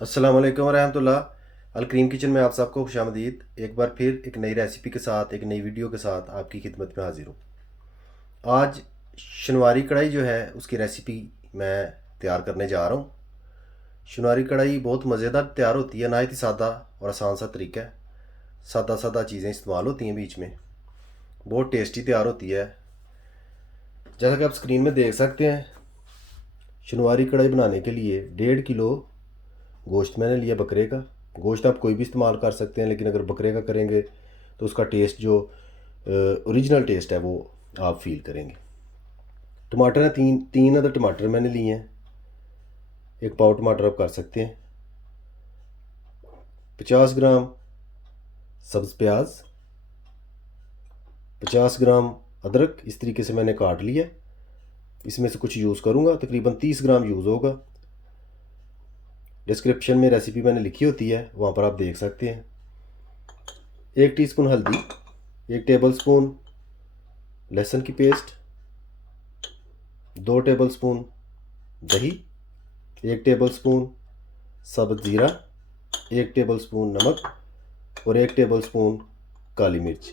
अस्सलाम वालेकुम वरहमतुल्लाह। अलकरीम किचन में आप सबको खुशामदीद। एक बार फिर एक नई रेसिपी के साथ, एक नई वीडियो के साथ आपकी खिदमत में हाजिर हूँ। आज शनवारी कढ़ाई जो है उसकी रेसिपी मैं तैयार करने जा रहा हूँ। शनवारी कढ़ाई बहुत मज़ेदार तैयार होती है, नहायत ही सादा और आसान सा तरीका है। सादा सादा चीज़ें इस्तेमाल होती हैं बीच में, बहुत टेस्टी तैयार होती है। जैसा कि आप स्क्रीन में देख सकते हैं, शनवारी कढ़ाई बनाने के लिए 1.5 किलो गोश्त मैंने लिया बकरे का। गोश्त आप कोई भी इस्तेमाल कर सकते हैं, लेकिन अगर बकरे का करेंगे तो उसका टेस्ट जो ओरिजिनल टेस्ट है वो आप फील करेंगे। टमाटर है, तीन अदर टमाटर मैंने लिए हैं। एक पाव टमाटर आप कर सकते हैं। 50 ग्राम सब्ज़ प्याज, 50 ग्राम अदरक इस तरीके से मैंने काट लिया। इसमें से कुछ यूज़ करूँगा, तकरीबन 30 ग्राम यूज़ होगा। डिस्क्रिप्शन में रेसिपी मैंने लिखी होती है, वहाँ पर आप देख सकते हैं। 1 टीस्पून हल्दी, 1 टेबलस्पून लहसुन की पेस्ट, 2 टेबलस्पून दही, 1 टेबलस्पून सब्ज़ ज़ीरा, 1 टेबलस्पून नमक और 1 टेबलस्पून काली मिर्च।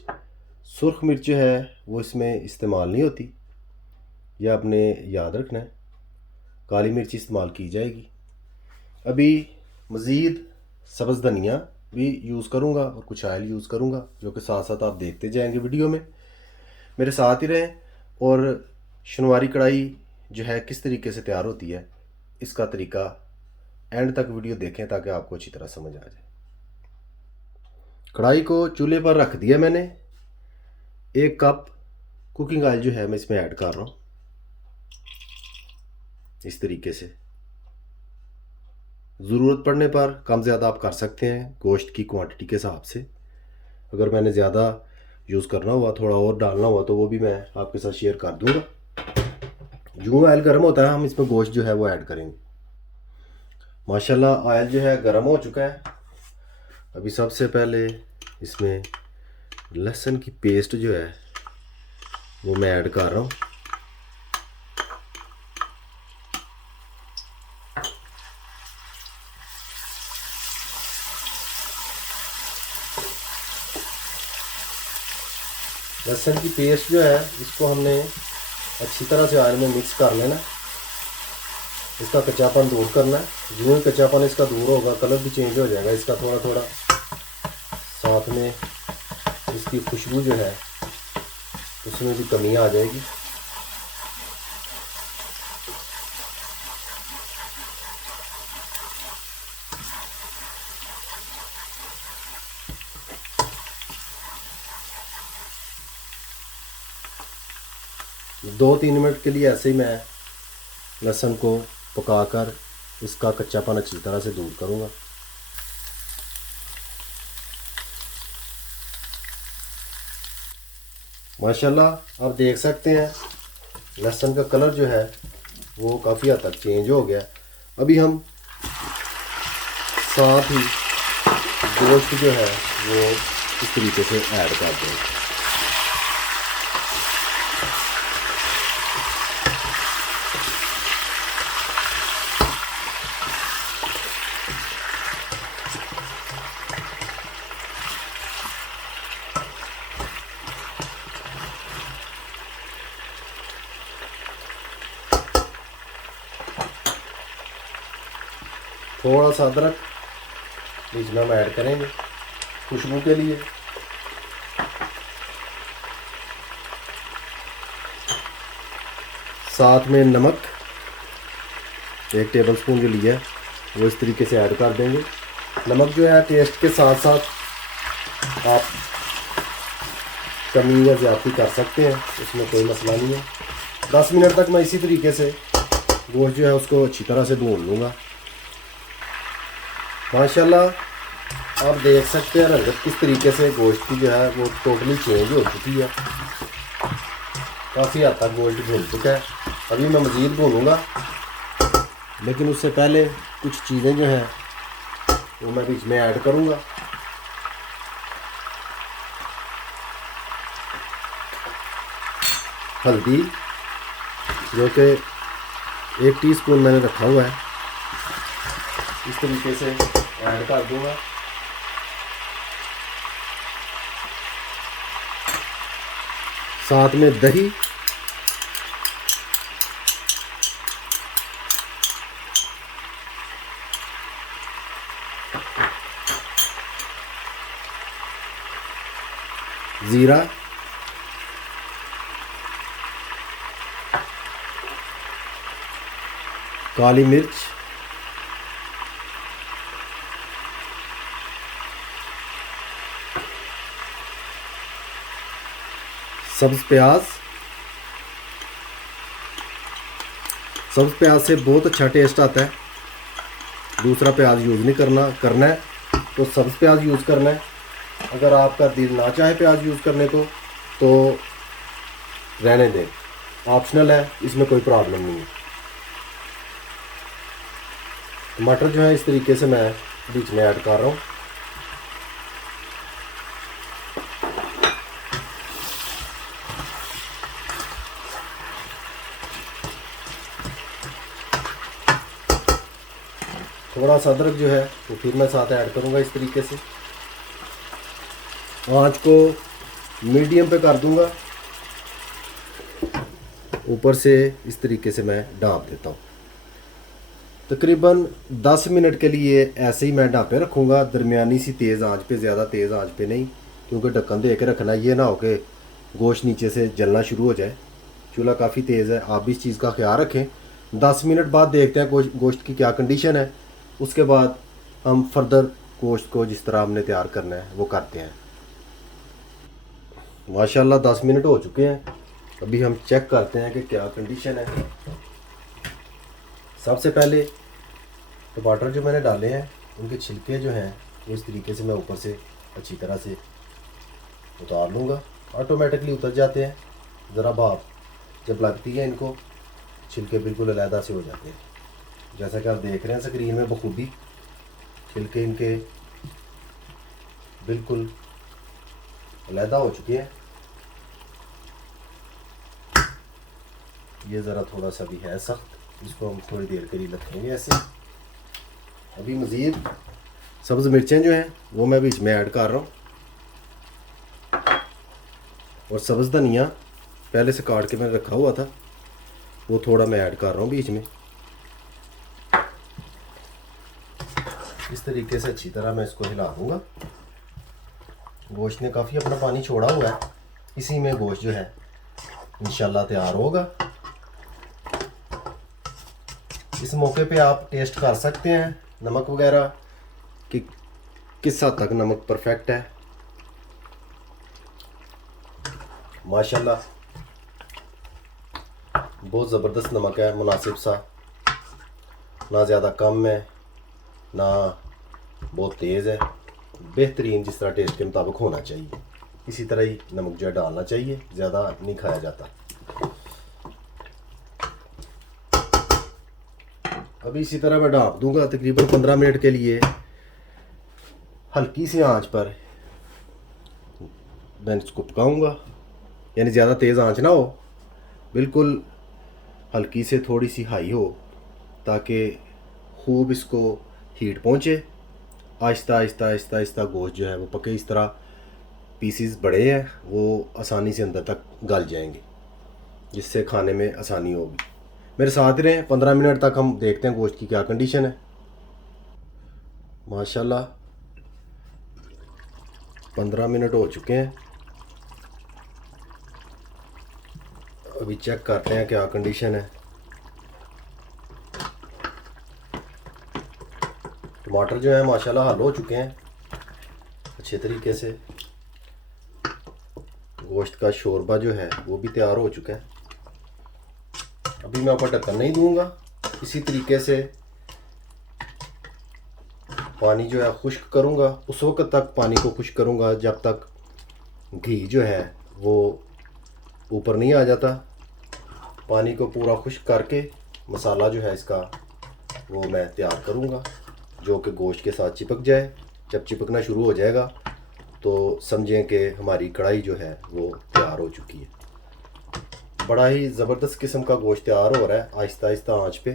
सुर्ख मिर्च जो है वो इसमें इस्तेमाल नहीं होती, यह आपने याद रखना है। काली मिर्च इस्तेमाल की जाएगी। अभी मज़ीद सब्ज़ धनिया भी यूज़ करूँगा और कुछ ऑयल यूज़ करूँगा, जो कि साथ साथ आप देखते जाएंगे वीडियो में, मेरे साथ ही रहें। और शनवारी कढ़ाई जो है किस तरीके से तैयार होती है, इसका तरीका एंड तक वीडियो देखें ताकि आपको अच्छी तरह समझ आ जाए। कढ़ाई को चूल्हे पर रख दिया मैंने। 1 कप कुकिंग ऑयल जो है मैं इसमें ऐड कर रहा हूँ इस तरीके से। ज़रूरत पड़ने पर कम ज़्यादा आप कर सकते हैं गोश्त की क्वांटिटी के हिसाब से। अगर मैंने ज़्यादा यूज़ करना हुआ, थोड़ा और डालना हुआ, तो वो भी मैं आपके साथ शेयर कर दूँगा। यूँ ऑयल गर्म होता है, हम इसमें गोश्त जो है वो ऐड करेंगे। माशाल्लाह ऑयल जो है गर्म हो चुका है। अभी सबसे पहले इसमें लहसुन की पेस्ट जो है वो मैं ऐड कर रहा हूँ। लहसुन की पेस्ट जो है इसको हमने अच्छी तरह से ऑयल में मिक्स कर लेना। इसका कच्चापन दूर करना है। जो ही कच्चापन इसका दूर होगा, कलर भी चेंज हो जाएगा इसका थोड़ा थोड़ा, साथ में इसकी खुशबू जो है उसमें भी कमी आ जाएगी। दो तीन मिनट के लिए ऐसे ही मैं लहसुन को पकाकर इसका कच्चापन अच्छी तरह से दूर करूँगा। माशाल्लाह आप देख सकते हैं लहसुन का कलर जो है वो काफ़ी हद तक चेंज हो गया। अभी हम साथ ही गोश्त जो है वो इस तरीके से ऐड कर देंगे। थोड़ा सा अदरक बीच में हम ऐड करेंगे खुशबू के लिए। साथ में नमक 1 टेबलस्पून जो लिया है वो इस तरीके से ऐड कर देंगे। नमक जो है टेस्ट के साथ साथ आप कमी या ज़्यादती कर सकते हैं, उसमें कोई मसला नहीं है। 10 मिनट तक मैं इसी तरीके से गोश्त जो है उसको अच्छी तरह से भून लूँगा। माशाल्लाह आप देख सकते हैं रंगत किस तरीके से गोश्त की जो है वो टोटली चेंज हो चुकी है। काफ़ी हद तक गोश्त भून चुका है। अभी मैं मज़ीद भूनूँगा, लेकिन उससे पहले कुछ चीज़ें जो हैं वो मैं बीच में ऐड करूँगा। हल्दी जो कि 1 टीस्पून मैंने रखा हुआ है, इस तरीके से ऐड कर दूंगा। साथ में दही, ज़ीरा, काली मिर्च, सब्ज़ प्याज। सब्ज़ प्याज से बहुत अच्छा टेस्ट आता है, दूसरा प्याज यूज़ नहीं करना है तो सब्ज़ प्याज यूज़ करना है। अगर आपका दिल ना चाहे प्याज यूज़ करने को तो रहने दें, ऑप्शनल है, इसमें कोई प्रॉब्लम नहीं है। टमाटर जो है इस तरीके से मैं बीच में ऐड कर रहा हूँ। थोड़ा सा अदरक जो है तो फिर मैं साथ ऐड करूँगा इस तरीके से। आँच को मीडियम पे कर दूँगा, ऊपर से इस तरीके से मैं ढाँप देता हूँ। तकरीबन 10 मिनट के लिए ऐसे ही मैं ढाँपे रखूँगा, दरमियानी सी तेज़ आंच पे, ज़्यादा तेज़ आंच पे नहीं, क्योंकि ढक्कन दे के रखना, ये ना हो कि गोश्त नीचे से जलना शुरू हो जाए। चूल्हा काफ़ी तेज़ है, आप भी इस चीज़ का ख्याल रखें। 10 मिनट बाद देखते हैं गोश्त की क्या कंडीशन है, उसके बाद हम फर्दर गोश्त को जिस तरह हमने तैयार करना है वो करते हैं। माशाल्लाह 10 मिनट हो चुके हैं, अभी हम चेक करते हैं कि क्या कंडीशन है। सबसे पहले टमाटर जो मैंने डाले हैं उनके छिलके जो हैं वो इस तरीके से मैं ऊपर से अच्छी तरह से उतार लूँगा, ऑटोमेटिकली उतर जाते हैं। ज़रा भाप जब लगती है इनको, छिलके बिल्कुल अलहदा से हो जाते हैं। जैसा कि आप देख रहे हैं स्क्रीन में बखूबी छिलके इनके बिल्कुल अलहदा हो चुके हैं। ये ज़रा थोड़ा सा भी है सख्त, इसको हम थोड़ी देर के लिए रखेंगे ऐसे। अभी मज़ीद सब्ज़ मिर्चें जो हैं वो मैं बीच में ऐड कर रहा हूँ, और सब्ज़ धनिया पहले से काट के मैंने रखा हुआ था वो थोड़ा मैं ऐड कर रहा हूँ बीच में। इस तरीके से अच्छी तरह मैं इसको हिला दूँगा। गोश्त ने काफ़ी अपना पानी छोड़ा हुआ है, इसी में गोश्त जो है इंशाल्लाह तैयार होगा। इस मौके पे आप टेस्ट कर सकते हैं नमक वगैरह कि किस हद तक नमक परफेक्ट है। माशाल्लाह बहुत ज़बरदस्त नमक है, मुनासिब सा, ना ज़्यादा कम है ना बहुत तेज़ है, बेहतरीन जिस तरह टेस्ट के मुताबिक होना चाहिए इसी तरह ही नमक जो है डालना चाहिए, ज़्यादा नहीं खाया जाता। अभी इसी तरह मैं ढाँप दूंगा तकरीबन 15 मिनट के लिए, हल्की सी आंच पर मैं इसको पकाऊंगा। यानी ज़्यादा तेज़ आंच ना हो, बिल्कुल हल्की से थोड़ी सी हाई हो, ताकि खूब इसको हीट पहुँचे। आहिस्ता आहिस्ता आहिस्ता आहिस्ता गोश्त जो है वो पके। इस तरह पीसीस बड़े हैं वो आसानी से अंदर तक गल जाएंगे, जिससे खाने में आसानी होगी। मेरे साथ ही रहें, 15 मिनट तक हम देखते हैं गोश्त की क्या कंडीशन है। माशाल्लाह 15 मिनट हो चुके हैं, अभी चेक करते हैं क्या कंडीशन है। टमाटर जो है माशाल्लाह हल हो चुके हैं अच्छे तरीके से, गोश्त का शोरबा जो है वो भी तैयार हो चुका है। अभी मैं ऊपर ढक्कन नहीं दूंगा, इसी तरीके से पानी जो है खुश्क करूंगा। उस वक्त तक पानी को खुश्क करूंगा जब तक घी जो है वो ऊपर नहीं आ जाता। पानी को पूरा खुश्क करके मसाला जो है इसका वो मैं तैयार करूंगा, जो कि गोश्त के साथ चिपक जाए। जब चिपकना शुरू हो जाएगा तो समझें कि हमारी कढ़ाई जो है वो तैयार हो चुकी है। बड़ा ही ज़बरदस्त किस्म का गोश्त तैयार हो रहा है, आहिस्ता आहिस्ता आंच पे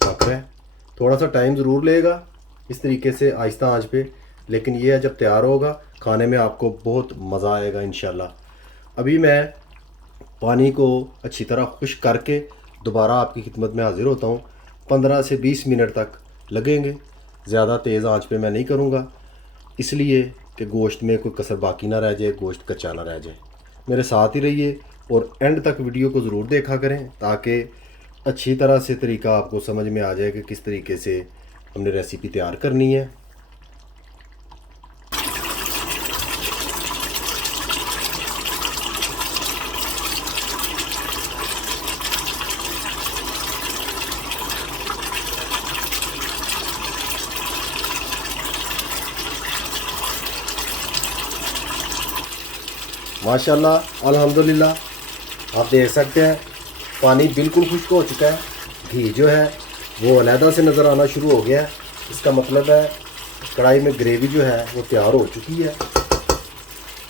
पक रहा है। थोड़ा सा टाइम ज़रूर लेगा, इस तरीके से आहिस्ता आंच पे। लेकिन ये है जब तैयार होगा खाने में आपको बहुत मज़ा आएगा इंशाल्लाह। अभी मैं पानी को अच्छी तरह खुश्क करके दोबारा आपकी खिदमत में हाज़िर होता हूँ। 15 से 20 मिनट तक लगेंगे। ज़्यादा तेज़ आंच पे मैं नहीं करूँगा, इसलिए कि गोश्त में कोई कसर बाकी ना रह जाए, गोश्त कच्चा ना रह जाए। मेरे साथ ही रहिए और एंड तक वीडियो को ज़रूर देखा करें ताकि अच्छी तरह से तरीका आपको समझ में आ जाए कि किस तरीके से हमने रेसिपी तैयार करनी है। माशाल्लाह अल्हम्दुलिल्लाह आप देख सकते हैं पानी बिल्कुल खुश्क हो चुका है। घी जो है वो अलहदा से नज़र आना शुरू हो गया है। इसका मतलब है कढ़ाई में ग्रेवी जो है वो तैयार हो चुकी है।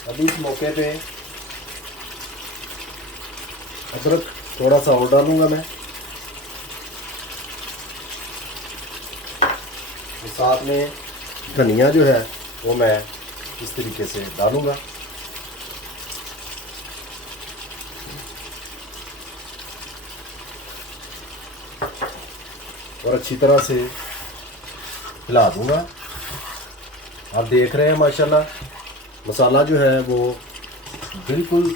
अभी इस मौके पे अदरक थोड़ा सा और डालूँगा मैं, और साथ में धनिया जो है वो मैं इस तरीके से डालूँगा। और अच्छी तरह से हिला दूँगा। आप देख रहे हैं माशाल्लाह मसाला जो है वो बिल्कुल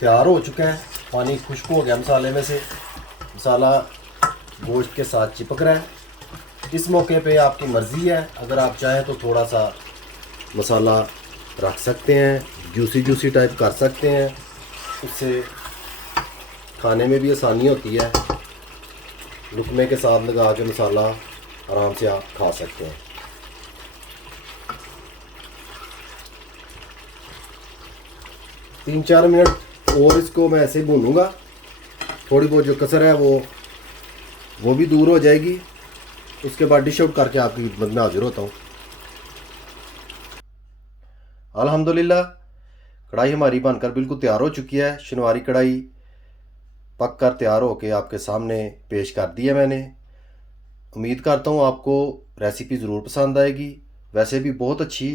तैयार हो चुका है। पानी खुश्क हो गया मसाले में से, मसाला गोश्त के साथ चिपक रहा है। इस मौके पे आपकी मर्ज़ी है, अगर आप चाहें तो थोड़ा सा मसाला रख सकते हैं, जूसी जूसी टाइप कर सकते हैं, उससे खाने में भी आसानी होती है। लुकमे के साथ लगा के मसाला आराम से आप खा सकते हैं। तीन चार मिनट और इसको मैं ऐसे भूनूंगा। थोड़ी बहुत जो कसर है वो भी दूर हो जाएगी। उसके बाद डिश आउट करके आपकी खिदमत में हाजिर होता हूँ। अल्हम्दुलिल्लाह कढ़ाई हमारी बनकर बिल्कुल तैयार हो चुकी है। शनवारी कढ़ाई पक कर तैयार होकर आपके सामने पेश कर दी है मैंने। उम्मीद करता हूँ आपको रेसिपी ज़रूर पसंद आएगी। वैसे भी बहुत अच्छी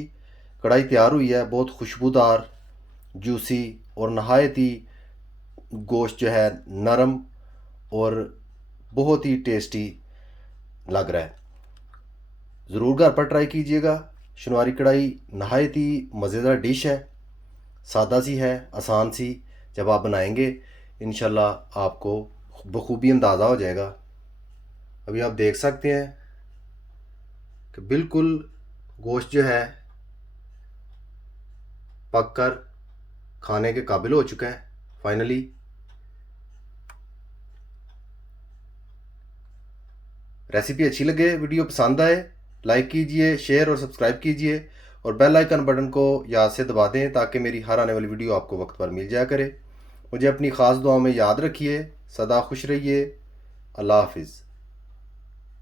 कढ़ाई तैयार हुई है, बहुत खुशबूदार, जूसी और नहायत ही गोश्त जो है नरम और बहुत ही टेस्टी लग रहा है। ज़रूर घर पर ट्राई कीजिएगा। शनवारी कढ़ाई नहायत ही मज़ेदार डिश है, सादा सी है, आसान सी। जब आप बनाएंगे इंशाल्लाह आपको बखूबी अंदाज़ा हो जाएगा। अभी आप देख सकते हैं कि बिल्कुल गोश्त जो है पक कर खाने के काबिल हो चुका है फाइनली। रेसिपी अच्छी लगे, वीडियो पसंद आए, लाइक कीजिए, शेयर और सब्सक्राइब कीजिए और बेल आइकन बटन को याद से दबा दें ताकि मेरी हर आने वाली वीडियो आपको वक्त पर मिल जाया करे। मुझे अपनी ख़ास दुआओं में याद रखिए। सदा खुश रहिए। अल्लाह हाफिज़।